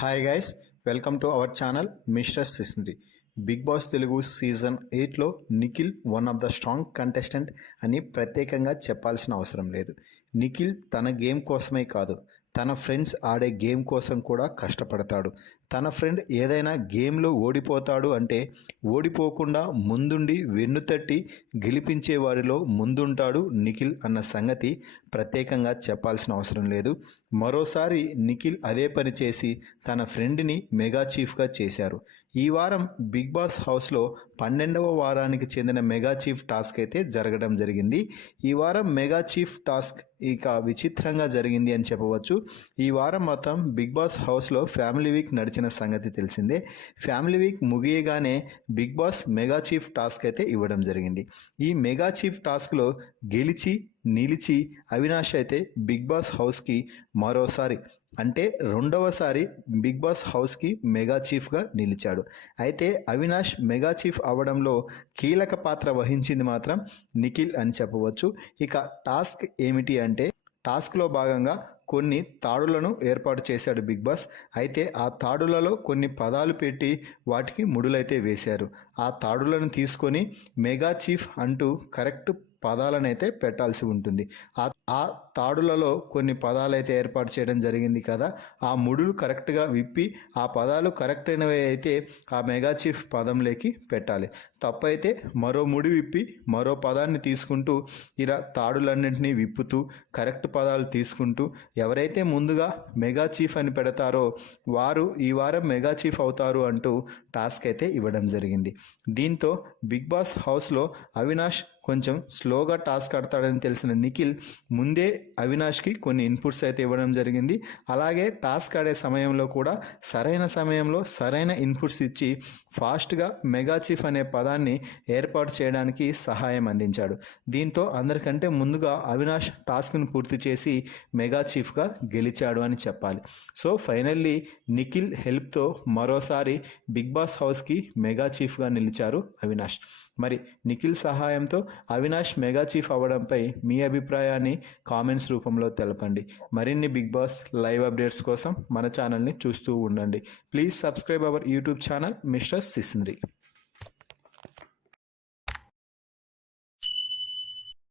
Hi guys, welcome to our channel mister సిస్ంది. Bigg Boss Telugu season 8లో Nikhil one of the strong contestant అని ప్రత్యేకంగా చెప్పాల్సిన అవసరం లేదు. నిఖిల్ తన గేమ్ కోసమే కాదు, తన ఫ్రెండ్స్ ఆడే గేమ్ కోసం కూడా కష్టపడతాడు. తన ఫ్రెండ్ ఏదైనా గేమ్లో ఓడిపోతాడు అంటే ఓడిపోకుండా ముందుండి వెన్నుతట్టి గెలిపించే వారిలో ముందుంటాడు నిఖిల్ అన్న సంగతి ప్రత్యేకంగా చెప్పాల్సిన అవసరం లేదు. మరోసారి నిఖిల్ అదే పని చేసి తన ఫ్రెండ్ని మెగా చీఫ్గా చేశారు. ఈ వారం బిగ్ బాస్ హౌస్లో 12వ వారానికి చెందిన మెగా చీఫ్ టాస్క్ అయితే జరగడం జరిగింది. ఈ వారం మెగా చీఫ్ టాస్క్ ఇక విచిత్రంగా జరిగింది అని చెప్పవచ్చు. ఈ వారం మొత్తం బిగ్ బాస్ హౌస్లో ఫ్యామిలీ వీక్ నడిచిన సంగతి తెలిసిందే. ఫ్యామిలీ వీక్ ముగియగానే Bigg Boss mega chief task అయితే ఇవ్వడం జరిగింది. ఈ మెగా చీఫ్ టాస్క్లో గెలిచి నిలిచి అవినాష్ అయితే బిగ్ బాస్ హౌస్కి మరోసారి అంటే రెండవసారి బిగ్ బాస్ హౌస్కి మెగా చీఫ్గా నిలిచాడు. అయితే అవినాష్ మెగా చీఫ్ అవ్వడంలో కీలక పాత్ర వహించింది మాత్రం నిఖిల్ అని చెప్పవచ్చు. ఇక టాస్క్ ఏమిటి అంటే టాస్క్లో భాగంగా కొన్ని తాడులను ఏర్పాటు చేశాడు బిగ్ బాస్. అయితే ఆ తాడులలో కొన్ని పదాలు పెట్టి వాటికి ముడులైతే వేశారు. ఆ తాడులను తీసుకొని మెగా చీఫ్ అంటూ కరెక్ట్ పదాలనైతే పెట్టాల్సి ఉంటుంది. ఆ తాడులలో కొన్ని పదాలైతే ఏర్పాటు చేయడం జరిగింది కదా, ఆ ముడులు కరెక్ట్గా విప్పి ఆ పదాలు కరెక్ట్ అయినవి అయితే ఆ మెగా చీఫ్ పదంలోకి పెట్టాలి. తప్పైతే మరో ముడి విప్పి మరో పదాన్ని తీసుకుంటూ ఇలా తాడులన్నింటినీ విప్పుతూ కరెక్ట్ పదాలు తీసుకుంటూ ఎవరైతే ముందుగా మెగా చీఫ్ అని పెడతారో వారు ఈ వారం మెగా చీఫ్ అవుతారు అంటూ టాస్క్ అయితే ఇవ్వడం జరిగింది. దీంతో బిగ్ బాస్ హౌస్లో అవినాష్ కొంచెం స్లోగా టాస్క్ ఆడతాడని తెలిసిన నిఖిల్ ముందే అవినాష్కి కొన్ని ఇన్పుట్స్ అయితే ఇవ్వడం జరిగింది. అలాగే టాస్క్ ఆడే సమయంలో కూడా సరైన సమయంలో సరైన ఇన్పుట్స్ ఇచ్చి ఫాస్ట్గా మెగా చీఫ్ అనే పదాన్ని ఏర్పాటు చేయడానికి సహాయం అందించాడు. దీంతో అందరికంటే ముందుగా అవినాష్ టాస్క్ను పూర్తి చేసి మెగా చీఫ్గా గెలిచాడు అని చెప్పాలి. సో ఫైనల్లీ నిఖిల్ హెల్ప్తో మరోసారి బిగ్ బాస్ హౌస్కి మెగా చీఫ్గా నిలిచారు అవినాష్. మరి నిఖిల్ సహాయంతో అవినాష్ మెగా చీఫ్ అవ్వడంపై మీ అభిప్రాయాన్ని కామెంట్స్ రూపంలో తెలపండి. మరిన్ని బిగ్ బాస్ లైవ్ అప్డేట్స్ కోసం మన ఛానల్ని చూస్తూ ఉండండి. Please subscribe our YouTube channel mister సిస్ంద్రి.